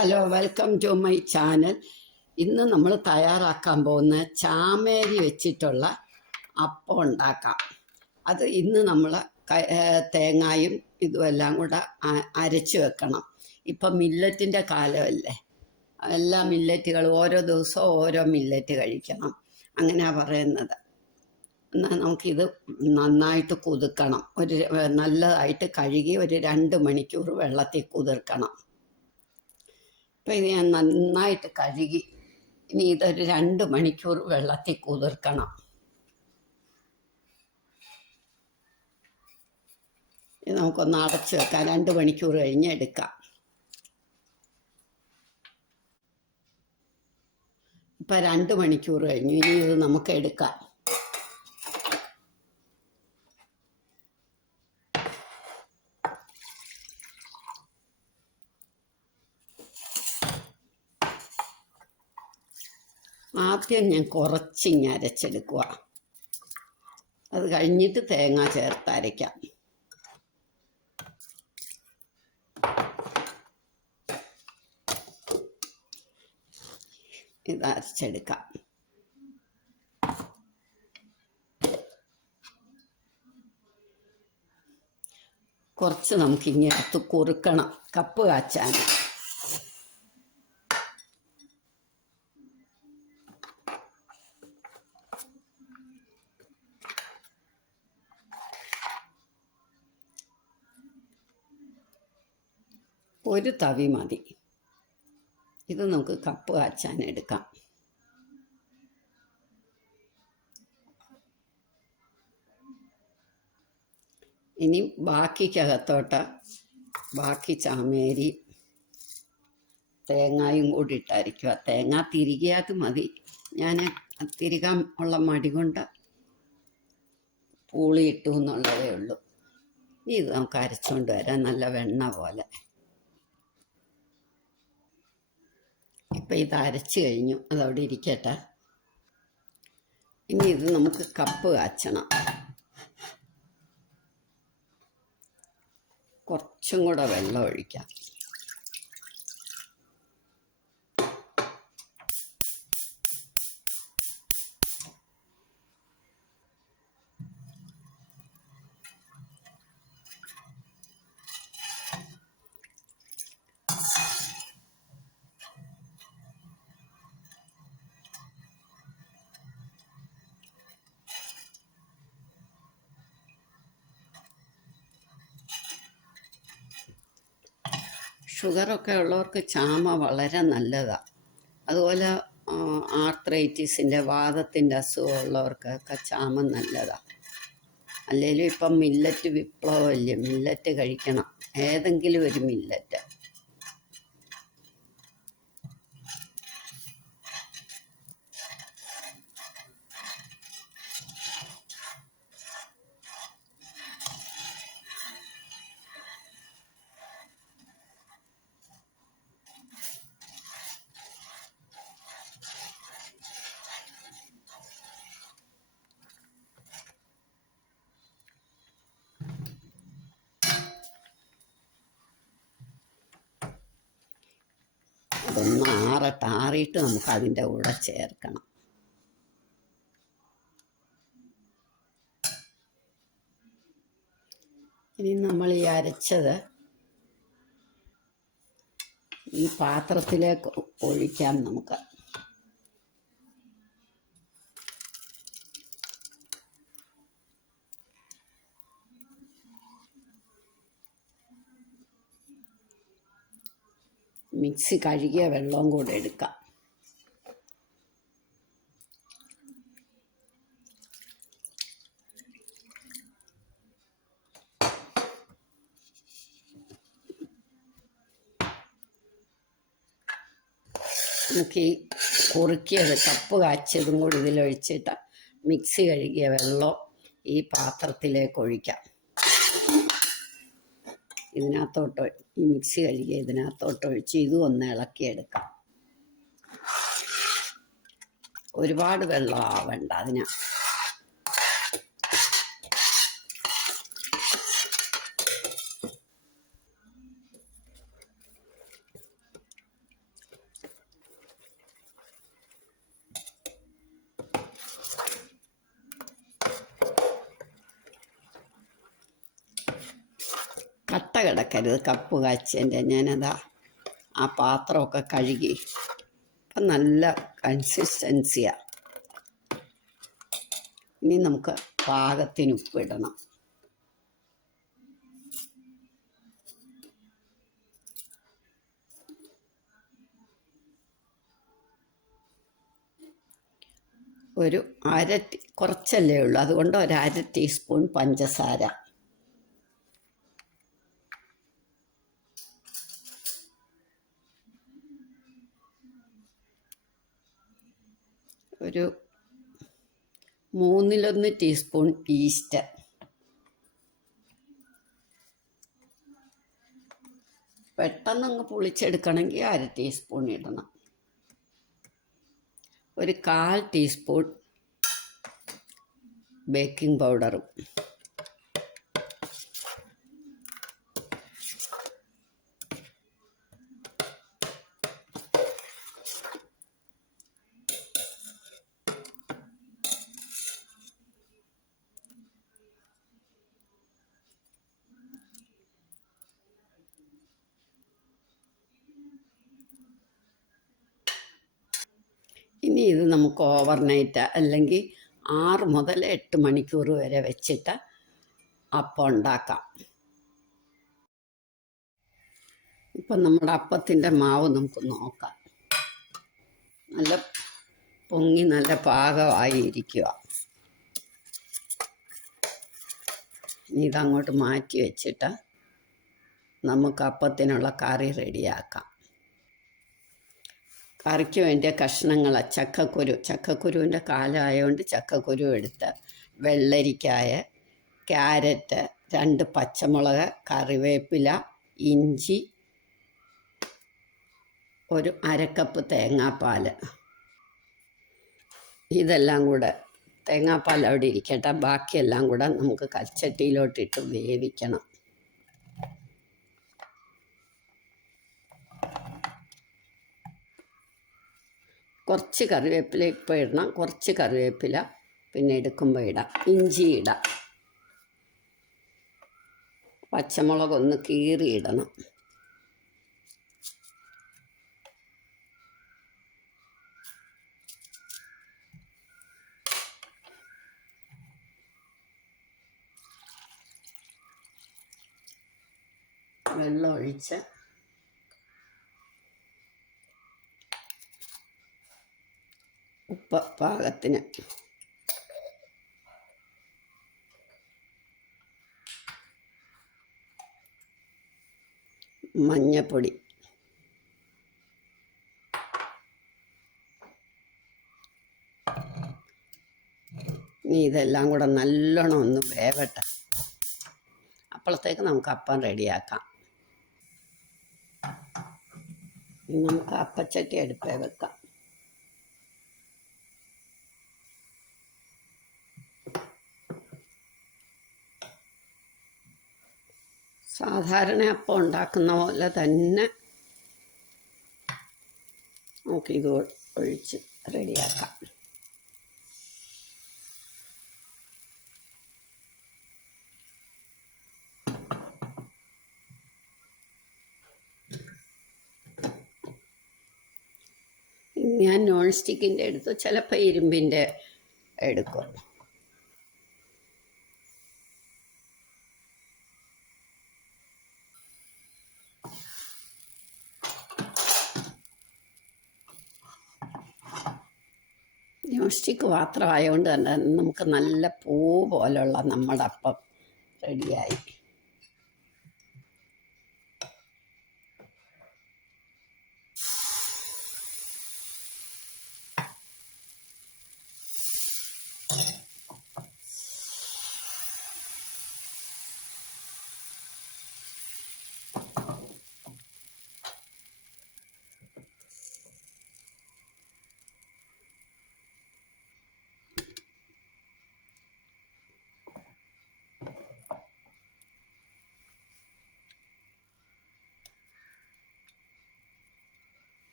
Hello, welcome to my channel. ഇന്ന് നമ്മൾ തയ്യാറാക്കാൻ പോകുന്ന ചാമേരി വെച്ചിട്ടുള്ള അപ്പം ഉണ്ടാക്കാം. അത് ഇന്ന് നമ്മൾ തേങ്ങായും ഇതുമെല്ലാം കൂടെ അരച്ച് വെക്കണം. ഇപ്പം മില്ലറ്റിൻ്റെ കാലമല്ലേ, എല്ലാ മില്ലറ്റുകൾ ഓരോ ദിവസവും ഓരോ മില്ലറ്റ് കഴിക്കണം, അങ്ങനെയാണ് പറയുന്നത്. എന്നാൽ നമുക്കിത് നന്നായിട്ട് കുതിർക്കണം. നല്ലതായിട്ട് കഴുകി ഒരു 2 മണിക്കൂർ വെള്ളത്തിൽ കുതിർക്കണം. ഇപ്പം ഇത് ഞാൻ നന്നായിട്ട് കഴുകി, ഇനി ഇതൊരു 2 മണിക്കൂർ വെള്ളത്തിൽ കുതിർക്കണം. ഇത് നമുക്കൊന്ന് അടച്ചു വെക്കാം. 2 മണിക്കൂർ കഴിഞ്ഞ് എടുക്കാം. ഇപ്പം 2 മണിക്കൂർ കഴിഞ്ഞു. ഇനി ഇത് നമുക്ക് എടുക്കാം. ആദ്യം ഞാൻ കുറച്ചിങ്ങ് അരച്ചെടുക്കുക. അത് കഴിഞ്ഞിട്ട് തേങ്ങ ചേർത്ത് അരയ്ക്കാം. ഇത് അരച്ചെടുക്കാം. കുറച്ച് നമുക്കിങ്ങെടുത്ത് കുറുക്കണം, കപ്പ് കാച്ചാൻ. ഒരു തവി മതി. ഇത് നമുക്ക് കപ്പ് കാച്ചാൻ എടുക്കാം. ഇനി ബാക്കിക്കകത്തോട്ട് ബാക്കി ചാമേരി തേങ്ങായും കൂടി ഇട്ടരിക്കുക. തേങ്ങ തിരികിയാൽ മതി. ഞാൻ തിരികാൻ ഉള്ള മടി കൊണ്ട് പൂളി ഇട്ടു എന്നുള്ളതേ ഉള്ളൂ. ഇത് നമുക്ക് അരച്ചുകൊണ്ട് വരാം, നല്ല വെണ്ണ പോലെ. ഇപ്പം ഇത് അരച്ച് കഴിഞ്ഞു, അതവിടെ ഇരിക്കട്ടെ. ഇനി ഇത് നമുക്ക് കപ്പ് കാച്ചണം. കുറച്ചും കൂടെ വെള്ളം ഒഴിക്കാം. ഷുഗറൊക്കെ ഉള്ളവർക്ക് ചാമ വളരെ നല്ലതാണ്. അതുപോലെ ആർത്രൈറ്റിസിൻ്റെ, വാദത്തിൻ്റെ അസുഖമുള്ളവർക്കൊക്കെ ചാമ നല്ലതാണ്. അല്ലെങ്കിലും ഇപ്പം മില്ലറ്റ് വിപ്ലവമല്ലേ, മില്ലറ്റ് കഴിക്കണം, ഏതെങ്കിലും ഒരു മില്ലറ്റ്. അതൊന്ന് ആറിയിട്ട് നമുക്ക് അതിൻ്റെ കൂടെ ചേർക്കണം. ഇനി നമ്മൾ ഈ അരച്ചത് ഈ പാത്രത്തിലേക്ക് ഒഴിക്കാം നമുക്ക്. മിക്സി കഴുകിയ വെള്ളവും കൂടെ എടുക്കാം. നമുക്ക് ഈ കുറുക്കിയത് കപ്പ് കാച്ചിയതും കൂടി ഇതിലൊഴിച്ചിട്ട് മിക്സി കഴുകിയ വെള്ളം ഈ പാത്രത്തിലേക്ക് ഒഴിക്കാം. ഇതിനകത്തോട്ട് ഈ മിക്സി കഴുകിയ ഇതിനകത്തോട്ട് ഒഴിച്ച് ഇതും ഒന്ന് ഇളക്കിയെടുക്കാം. ഒരുപാട് വെള്ളം ആവണ്ട അതിന്. കട്ട കിടക്കരുത് കപ്പ് കാച്ചതിൻ്റെ. ഞാനതാ ആ പാത്രമൊക്കെ കഴുകി. അപ്പം നല്ല കൺസിസ്റ്റൻസിയാണ്. ഇനി നമുക്ക് പാകത്തിന് ഉപ്പിടണം. ഒരു കുറച്ചല്ലേ ഉള്ളൂ, അതുകൊണ്ട് ഒരു 1/2 ടീസ്പൂൺ പഞ്ചസാര. ഒരു 1/3 ടീസ്പൂൺ ഈസ്റ്റ്. പെട്ടെന്നങ്ങ് പുളിച്ചെടുക്കണമെങ്കിൽ 1/2 ടീസ്പൂൺ ഇടണം. ഒരു 1/4 ടീസ്പൂൺ ബേക്കിംഗ് പൗഡറും. ഇനി ഇത് നമുക്ക് ഓവർനൈറ്റ് അല്ലെങ്കിൽ 6 മുതൽ 8 മണിക്കൂർ വരെ വെച്ചിട്ട് അപ്പം ഉണ്ടാക്കാം. ഇപ്പം നമ്മുടെ അപ്പത്തിൻ്റെ മാവ് നമുക്ക് നോക്കാം. നല്ല പൊങ്ങി നല്ല പാകമായിരിക്കുക. ഇനി ഇതങ്ങോട്ട് മാറ്റി വെച്ചിട്ട് നമുക്ക് അപ്പത്തിനുള്ള കറി റെഡിയാക്കാം. കറിക്ക് വേണ്ടിയ കഷ്ണങ്ങൾ ചക്കക്കുരുവിൻ്റെ കാലമായതുകൊണ്ട് ചക്കക്കുരു എടുത്ത്, വെള്ളരിക്കായ, ക്യാരറ്റ്, 2 പച്ചമുളക്, കറിവേപ്പില, ഇഞ്ചി, ഒരു 1/2 കപ്പ് തേങ്ങാപ്പാൽ. ഇതെല്ലാം കൂടെ, തേങ്ങാപ്പാൽ അവിടെ ഇരിക്കട്ടെ, ബാക്കിയെല്ലാം കൂടെ നമുക്ക് കൽച്ചട്ടിയിലോട്ടിട്ട് വേവിക്കണം. കുറച്ച് കറിവേപ്പില ഇപ്പോൾ ഇടണം, കുറച്ച് കറിവേപ്പില പിന്നെ എടുക്കുമ്പോൾ ഇടാം. ഇഞ്ചി ഇടാം. പച്ചമുളകൊന്ന് കീറിയിടണം. വെള്ളം ഒഴിച്ച് ഉപ്പ് പാകത്തിന്, മഞ്ഞപ്പൊടി, ഇനി ഇതെല്ലാം കൂടെ നല്ലോണം ഒന്ന് വേവട്ടെ. അപ്പോഴത്തേക്ക് നമുക്ക് അപ്പം റെഡിയാക്കാം. നമുക്ക് അപ്പച്ചട്ടി അടുപ്പേ വെക്കാം. സാധാരണ അപ്പം ഉണ്ടാക്കുന്ന പോലെ തന്നെ നമുക്കിത് ഒഴിച്ച് റെഡിയാക്കാം. ഞാൻ നോൺ സ്റ്റിക്കിൻ്റെ എടുത്തു, ചിലപ്പോൾ ഇരുമ്പിൻ്റെ എടുക്കും. നോൺ സ്റ്റിക്ക് പാത്രമായതുകൊണ്ട് തന്നെ നമുക്ക് നല്ല പൂ പോലുള്ള നമ്മുടെ അപ്പം റെഡിയായി.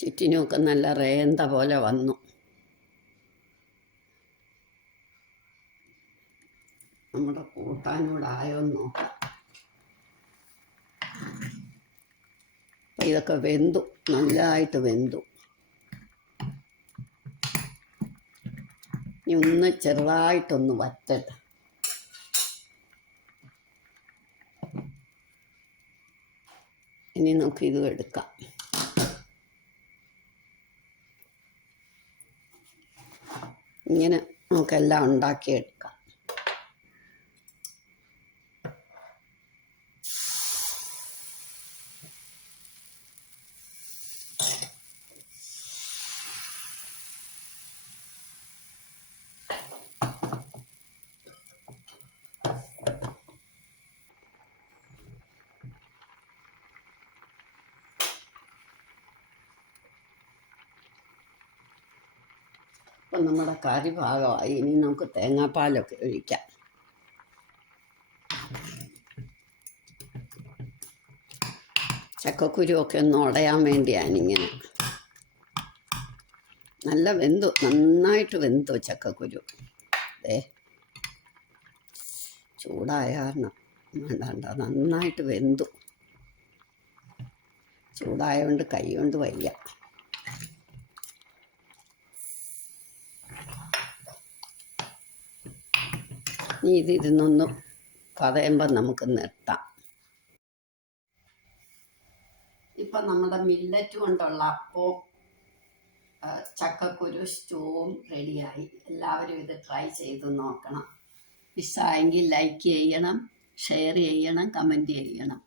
ചുറ്റിനുമൊക്കെ നല്ല റേന്ത പോലെ വന്നു. നമ്മുടെ കൂട്ടാനോടായോന്ന് നോക്കാം. ഇതൊക്കെ വെന്തു, നല്ലതായിട്ട് വെന്തു. ഇനി ഒന്ന് ചെറുതായിട്ടൊന്ന് വറ്റട്ടെ. ഇനി നമുക്ക് ഇത് എടുക്കാം. ഇങ്ങനെ നമുക്കെല്ലാം ഉണ്ടാക്കിയെടുക്കാം. അപ്പം നമ്മുടെ കറി ഭാഗമായി. ഇനി നമുക്ക് തേങ്ങാപ്പാലൊക്കെ ഒഴിക്കാം. ചക്കക്കുരുവൊക്കെ ഒന്ന് ഉടയാൻ വേണ്ടിയാണിങ്ങനെ. നല്ല വെന്തു, നന്നായിട്ട് വെന്തു ചക്കക്കുരു. ചൂടായ കാരണം വേണ്ട, നന്നായിട്ട് വെന്തു. ചൂടായതുകൊണ്ട് കൈ കൊണ്ട് വയ്യ. ഇനി ഇതിരുന്നൊന്ന് പതയുമ്പം നമുക്ക് നിർത്താം. ഇപ്പം നമ്മുടെ മില്ലറ്റ് കൊണ്ടുള്ള അപ്പവും ചക്കക്കുരു സ്റ്റൂവും റെഡിയായി. എല്ലാവരും ഇത് ട്രൈ ചെയ്ത് നോക്കണം. ഇഷ്ടമായെങ്കിൽ ലൈക്ക് ചെയ്യണം, ഷെയർ ചെയ്യണം, കമൻറ്റ് ചെയ്യണം.